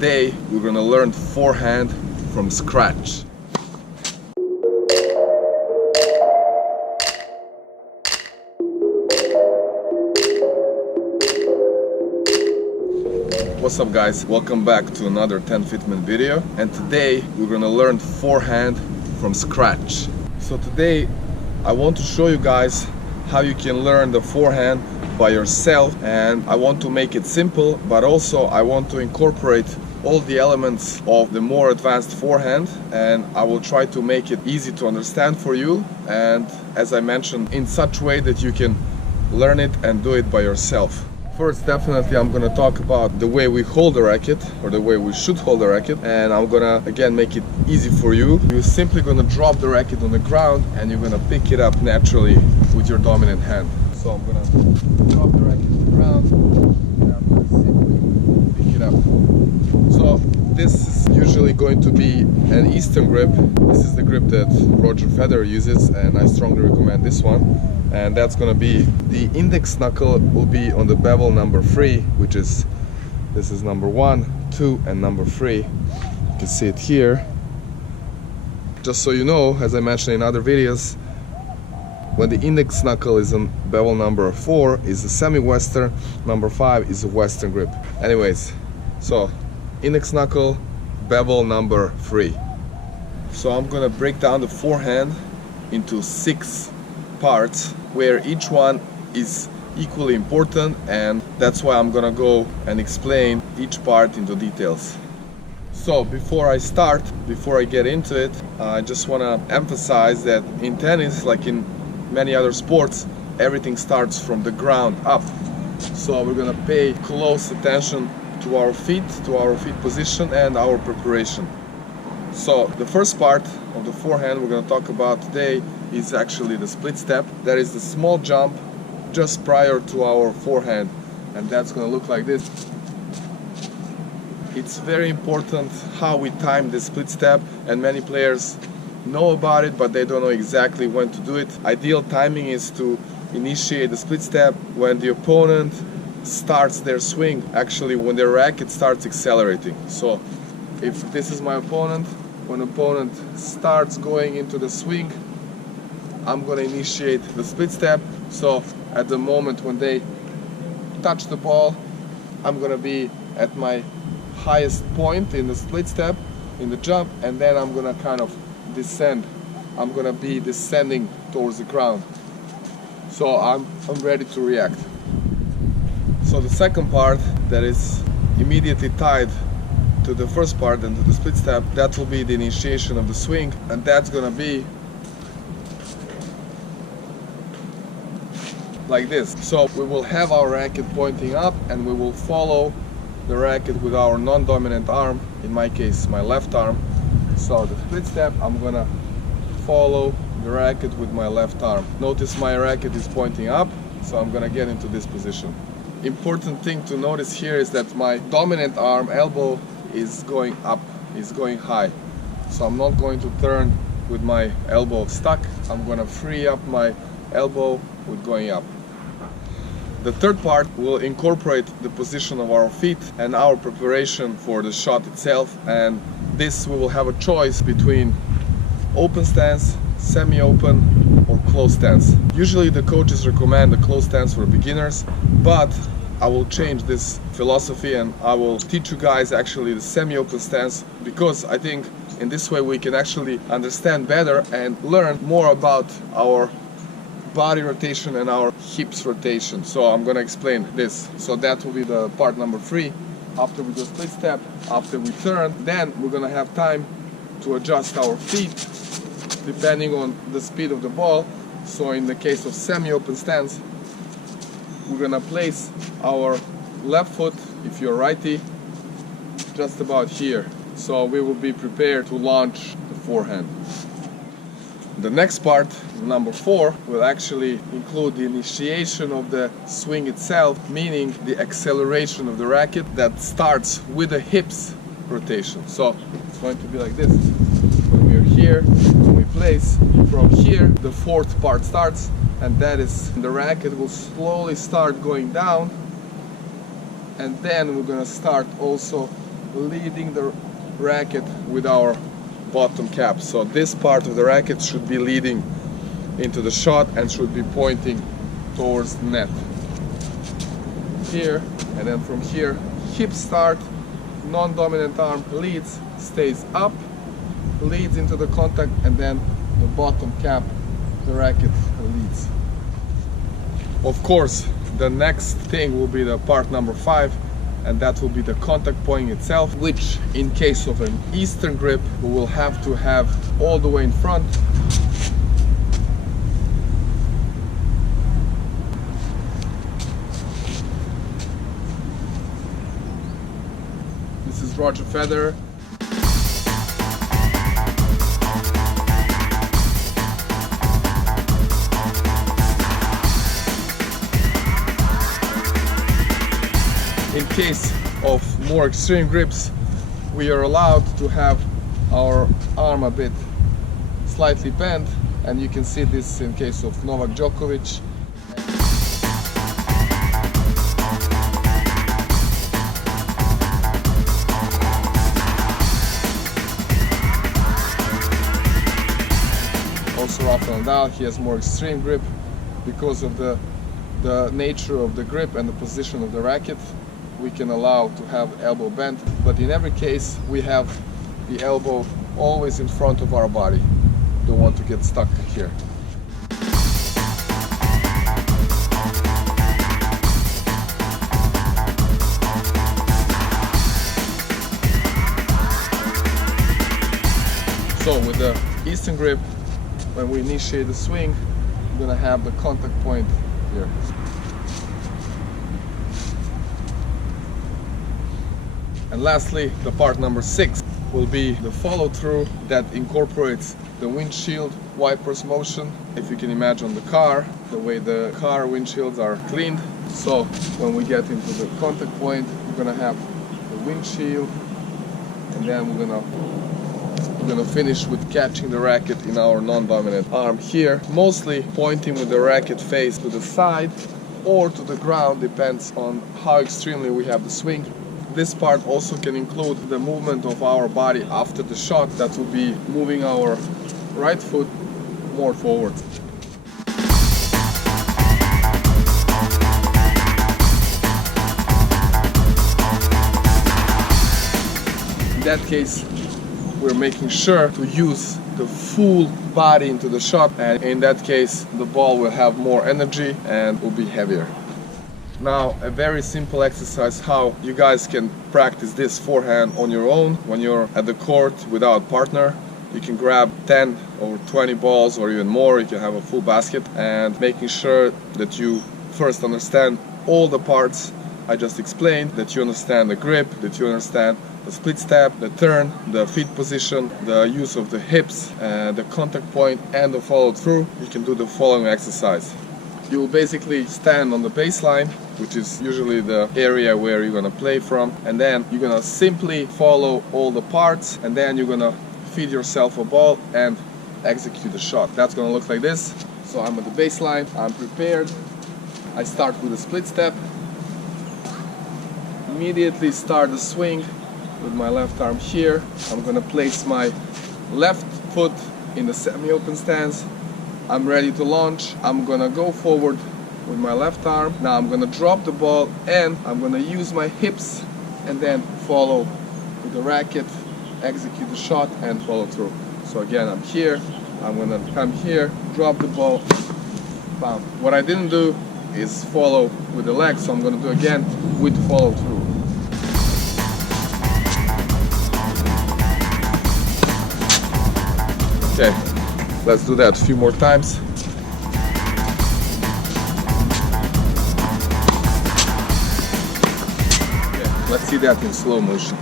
today we're gonna learn forehand from scratch. What's up guys, welcome back to another TENFITMEN video, and today we're gonna learn forehand from scratch. So today I want to show you guys how you can learn the forehand by yourself, and I want to make it simple, but also I want to incorporate all the elements of the more advanced forehand, and I will try to make it easy to understand for you, and as I mentioned, in such a way that you can learn it and do it by yourself. First, definitely I'm gonna talk about the way we hold the racket, or the way we should hold the racket, and I'm gonna again make it easy for you. You're simply gonna drop the racket on the ground and you're gonna pick it up naturally with your dominant hand. So I'm gonna drop the racket on the ground and I'm gonna simply pick it up. So this is usually going to be an Eastern grip. This is the grip that Roger Federer uses, and I strongly recommend this one. And that's gonna be, the index knuckle will be on the bevel number 3, which is, this is number 1, 2 and number 3. You can see it here. Just so you know, as I mentioned in other videos, when the index knuckle is on bevel number 4 is a semi-western, number 5 is a western grip. Anyways, so index knuckle, bevel number 3. So I'm gonna break down the forehand into 6 parts, where each one is equally important, and that's why I'm gonna go and explain each part into details. So before I get into it, I just want to emphasize that in tennis, like in many other sports, everything starts from the ground up. So we're gonna pay close attention to our feet position and our preparation. So the first part of the forehand we're going to talk about today is actually the split step. That is the small jump just prior to our forehand, and that's going to look like this. It's very important how we time the split step, and many players know about it but they don't know exactly when to do it. Ideal timing is to initiate the split step when the opponent starts their swing, actually when their racket starts accelerating. So if this is my opponent, when opponent starts going into the swing, I'm gonna initiate the split step. So at the moment when they touch the ball, I'm gonna be at my highest point in the split step, in the jump, and then I'm gonna kind of descend. I'm gonna be descending towards the ground. So I'm ready to react. So the second part that is immediately tied to the first part and to the split step, that will be the initiation of the swing, and that's gonna be like this. So we will have our racket pointing up and we will follow the racket with our non-dominant arm, in my case my left arm. So the split step, I'm gonna follow the racket with my left arm. Notice my racket is pointing up, so I'm gonna get into this position. Important thing to notice here is that my dominant arm, elbow, is going up, is going high. So I'm not going to turn with my elbow stuck. I'm going to free up my elbow with going up. The third part will incorporate the position of our feet and our preparation for the shot itself, and this we will have a choice between open stance, semi-open or closed stance. Usually the coaches recommend a closed stance for beginners, but I will change this philosophy and I will teach you guys actually the semi-open stance, because I think in this way we can actually understand better and learn more about our body rotation and our hips rotation. So I'm gonna explain this. So that will be the part number 3. After we do split step, after we turn, then we're gonna have time to adjust our feet depending on the speed of the ball. So in the case of semi-open stance, we're gonna place our left foot, if you're righty, just about here. So we will be prepared to launch the forehand. The next part, number 4, will actually include the initiation of the swing itself, meaning the acceleration of the racket that starts with the hips rotation. So it's going to be like this. When we're here, when we place, from here the fourth part starts, and that is the racket will slowly start going down, and then we're gonna start also leading the racket with our bottom cap. So this part of the racket should be leading into the shot and should be pointing towards the net. Here, and then from here, hip start, non-dominant arm leads, stays up, leads into the contact, and then the bottom cap, the racket leads. Of course, the next thing will be the part number 5, and that will be the contact point itself, which in case of an Eastern grip, we will have to have all the way in front. This is Roger Federer. In case of more extreme grips, we are allowed to have our arm a bit slightly bent, and you can see this in case of Novak Djokovic. Also Rafael Nadal, he has more extreme grip because of the nature of the grip and the position of the racket. We can allow to have elbow bent, but in every case we have the elbow always in front of our body. Don't want to get stuck here. So with the Eastern grip, when we initiate the swing, we're gonna have the contact point here. And lastly, the part number 6 will be the follow through that incorporates the windshield wipers motion. If you can imagine the car, the way the car windshields are cleaned. So when we get into the contact point, we're gonna have the windshield, and then we're gonna finish with catching the racket in our non-dominant arm here, mostly pointing with the racket face to the side or to the ground, depends on how extremely we have the swing. This part also can include the movement of our body after the shot. That will be moving our right foot more forward. In that case, we're making sure to use the full body into the shot, and in that case the ball will have more energy and will be heavier. Now, a very simple exercise how you guys can practice this forehand on your own. When you're at the court without partner, you can grab 10 or 20 balls or even more. You can have a full basket, and making sure that you first understand all the parts I just explained, that you understand the grip, that you understand the split step, the turn, the feet position, the use of the hips, the contact point, and the follow through. You can do the following exercise. You will basically stand on the baseline, which is usually the area where you're gonna play from, and then you're gonna simply follow all the parts, and then you're gonna feed yourself a ball and execute the shot. That's gonna look like this. So I'm at the baseline, I'm prepared. I start with a split step, immediately start the swing with my left arm here. I'm gonna place my left foot in the semi-open stance. I'm ready to launch. I'm gonna go forward with my left arm. Now I'm gonna drop the ball and I'm gonna use my hips and then follow with the racket, execute the shot and follow through. So again, I'm here, I'm gonna come here, drop the ball, bam. What I didn't do is follow with the leg, so I'm gonna do again with follow through. Okay, let's do that a few more times. Okay, let's see that in slow motion.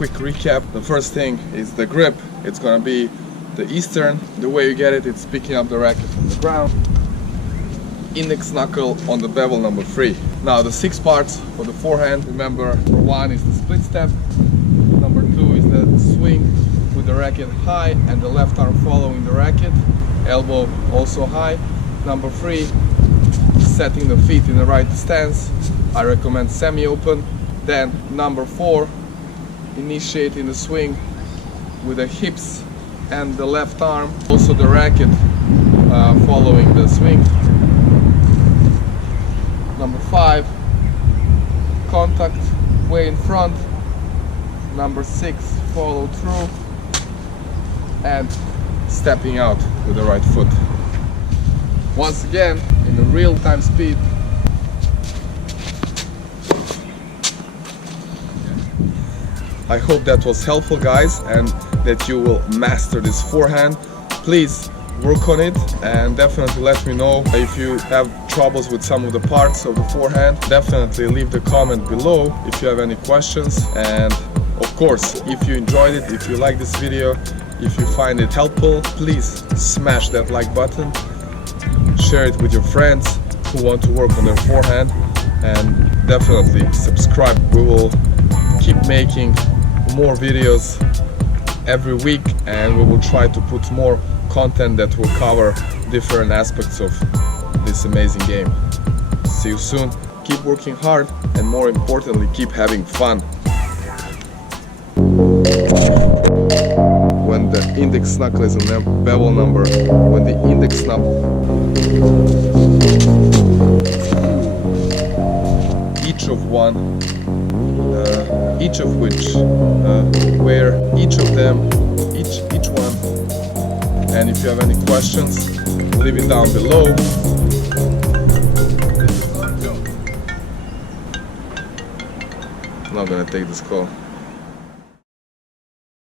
quick recap. The first thing is the grip. It's gonna be the Eastern. The way you get it, it's picking up the racket from the ground. Index knuckle on the bevel number 3. Now the 6 parts for the forehand. Remember, number 1 is the split step. Number 2 is the swing with the racket high and the left arm following the racket. Elbow also high. Number 3, setting the feet in the right stance. I recommend semi-open. Then number 4, initiating the swing with the hips and the left arm. Also the racket following the swing. Number 5, contact way in front. Number 6, follow through. And stepping out with the right foot. Once again, in the real-time speed. I hope that was helpful, guys, and that you will master this forehand. Please work on it and definitely let me know if you have troubles with some of the parts of the forehand. Definitely leave the comment below if you have any questions. And of course, if you enjoyed it, if you like this video, if you find it helpful, please smash that like button. Share it with your friends who want to work on their forehand, and definitely subscribe. We will keep making more videos every week, and we will try to put more content that will cover different aspects of this amazing game. See you soon. Keep working hard, and more importantly, keep having fun. When the index knuckle is on bevel number, when the index knuckle, each of which, where each of them, each one. And if you have any questions, leave it down below. I'm not gonna take this call.